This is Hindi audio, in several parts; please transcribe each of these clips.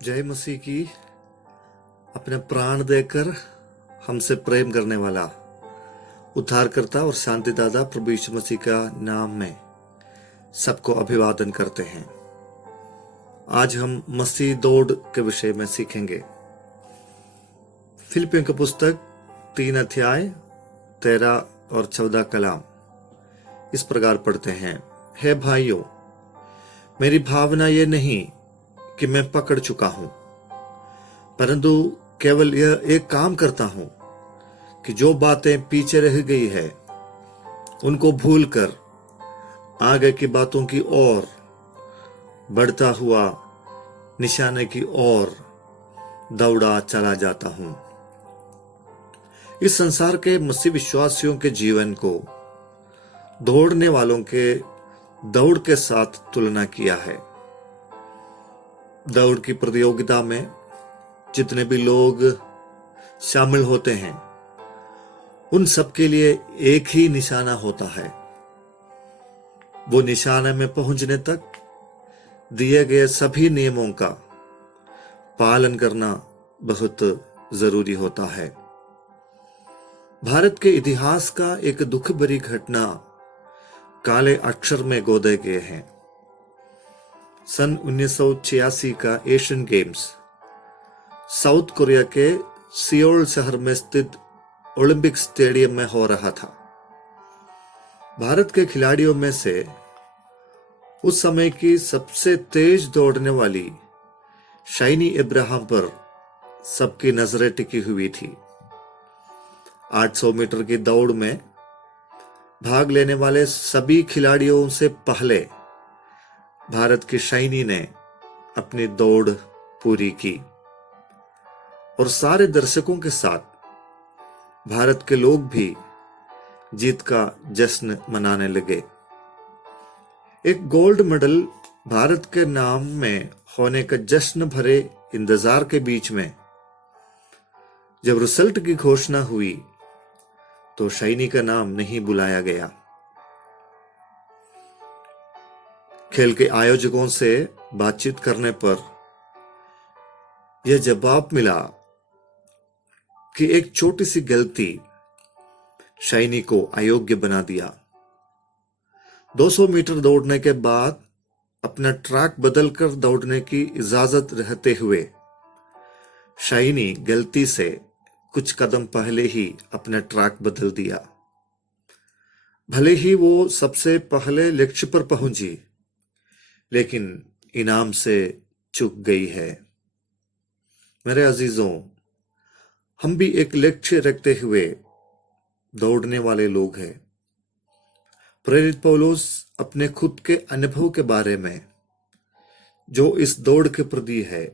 जय मसीह की। अपने प्राण देकर हमसे प्रेम करने वाला उद्धारकर्ता और शांतिदाता प्रभु यीशु मसीह का नाम में सबको अभिवादन करते हैं। आज हम मसीह दौड़ के विषय में सीखेंगे। फिलिपियों की पुस्तक 3 अध्याय 13 और 14 कलाम इस प्रकार पढ़ते हैं। हे भाइयों, मेरी भावना ये नहीं कि मैं पकड़ चुका हूं, परंतु केवल यह एक काम करता हूं कि जो बातें पीछे रह गई है उनको भूलकर आगे की बातों की ओर बढ़ता हुआ निशाने की ओर दौड़ा चला जाता हूं। इस संसार के मसीह विश्वासियों के जीवन को दौड़ने वालों के दौड़ के साथ तुलना किया है। दौड़ की प्रतियोगिता में जितने भी लोग शामिल होते हैं उन सब के लिए एक ही निशाना होता है। वो निशाने में पहुंचने तक दिए गए सभी नियमों का पालन करना बहुत जरूरी होता है। भारत के इतिहास का एक दुख भरी घटना काले अक्षर में गोदे गए हैं। सन 1986 का एशियन गेम्स साउथ कोरिया के सियोल शहर में स्थित ओलंपिक स्टेडियम में हो रहा था। भारत के खिलाड़ियों में से उस समय की सबसे तेज दौड़ने वाली शाइनी इब्राहिम पर सबकी नजरें टिकी हुई थी। 800 मीटर की दौड़ में भाग लेने वाले सभी खिलाड़ियों से पहले भारत की शाइनी ने अपनी दौड़ पूरी की और सारे दर्शकों के साथ भारत के लोग भी जीत का जश्न मनाने लगे। एक गोल्ड मेडल भारत के नाम में होने का जश्न भरे इंतजार के बीच में जब रिजल्ट की घोषणा हुई तो शाइनी का नाम नहीं बुलाया गया। खेल के आयोजकों से बातचीत करने पर यह जवाब मिला कि एक छोटी सी गलती शाइनी को अयोग्य बना दिया। 200 मीटर दौड़ने के बाद अपना ट्रैक बदलकर दौड़ने की इजाजत रहते हुए शाइनी गलती से कुछ कदम पहले ही अपना ट्रैक बदल दिया। भले ही वो सबसे पहले लक्ष्य पर पहुंची, लेकिन इनाम से चूक गई है। मेरे अजीजों, हम भी एक लक्ष्य रखते हुए दौड़ने वाले लोग हैं। प्रेरित पौलुस अपने खुद के अनुभव के बारे में जो इस दौड़ के प्रति है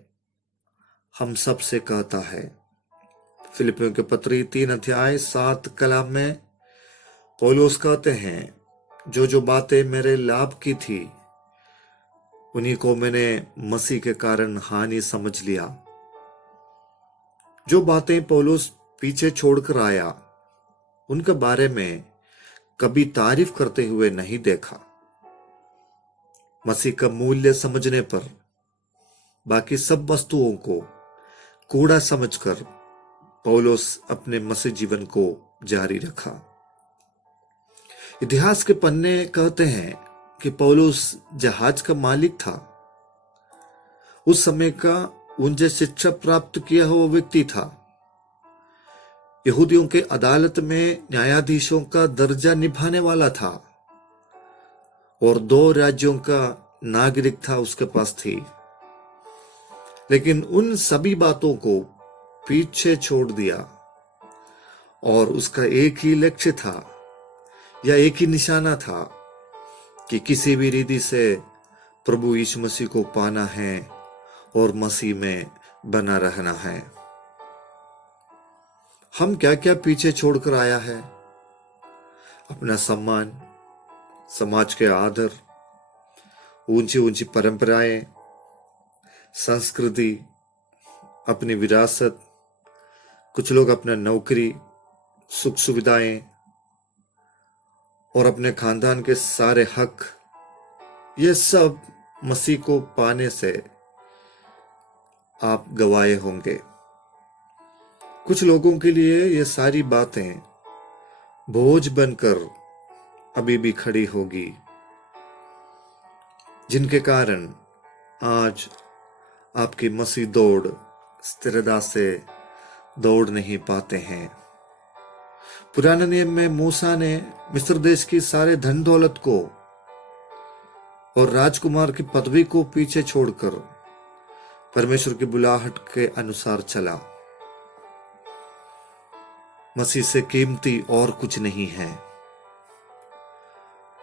हम सब से कहता है। फिलिपियों के पत्री 3 अध्याय 7 कलाम में पौलुस कहते हैं, जो बातें मेरे लाभ की थी उन्हीं को मैंने मसीह के कारण हानि समझ लिया। जो बातें पौलुस पीछे छोड़कर आया उनके बारे में कभी तारीफ करते हुए नहीं देखा। मसीह का मूल्य समझने पर बाकी सब वस्तुओं को कूड़ा समझकर पौलुस अपने मसीह जीवन को जारी रखा। इतिहास के पन्ने कहते हैं कि पौलुस जहाज का मालिक था। उस समय का उनसे शिक्षा प्राप्त किया हुआ व्यक्ति था। यहूदियों के अदालत में न्यायाधीशों का दर्जा निभाने वाला था और 2 राज्यों का नागरिक था उसके पास थी। लेकिन उन सभी बातों को पीछे छोड़ दिया और उसका एक ही लक्ष्य था या एक ही निशाना था कि किसी भी रीति से प्रभु यीशु मसीह को पाना है और मसीह में बना रहना है। हम क्या क्या पीछे छोड़कर आया है? अपना सम्मान, समाज के आदर, ऊंची ऊंची परंपराएं, संस्कृति, अपनी विरासत, कुछ लोग अपना नौकरी, सुख सुविधाएं और अपने खानदान के सारे हक, ये सब मसीह को पाने से आप गवाए होंगे। कुछ लोगों के लिए ये सारी बातें बोझ बनकर अभी भी खड़ी होगी, जिनके कारण आज आपकी मसीह दौड़ स्थिरता से दौड़ नहीं पाते हैं। पुराने नियम में मूसा ने मिस्र देश की सारे धन दौलत को और राजकुमार की पदवी को पीछे छोड़कर परमेश्वर की बुलाहट के अनुसार चला। मसीह से कीमती और कुछ नहीं है।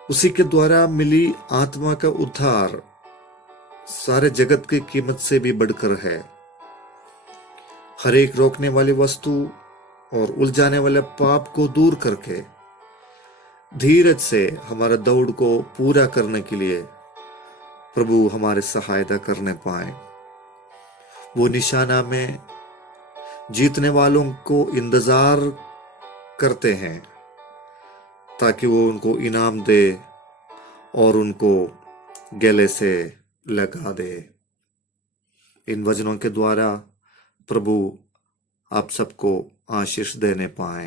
उसी के द्वारा मिली आत्मा का उद्धार सारे जगत की कीमत से भी बढ़कर है। हर एक रोकने वाली वस्तु और उलझाने वाले पाप को दूर करके धीरज से हमारा दौड़ को पूरा करने के लिए प्रभु हमारे सहायता करने पाए। वो निशाना में जीतने वालों को इंतजार करते हैं ताकि वो उनको इनाम दे और उनको गले से लगा दे। इन वचनों के द्वारा प्रभु आप सबको आशीष देने पाए।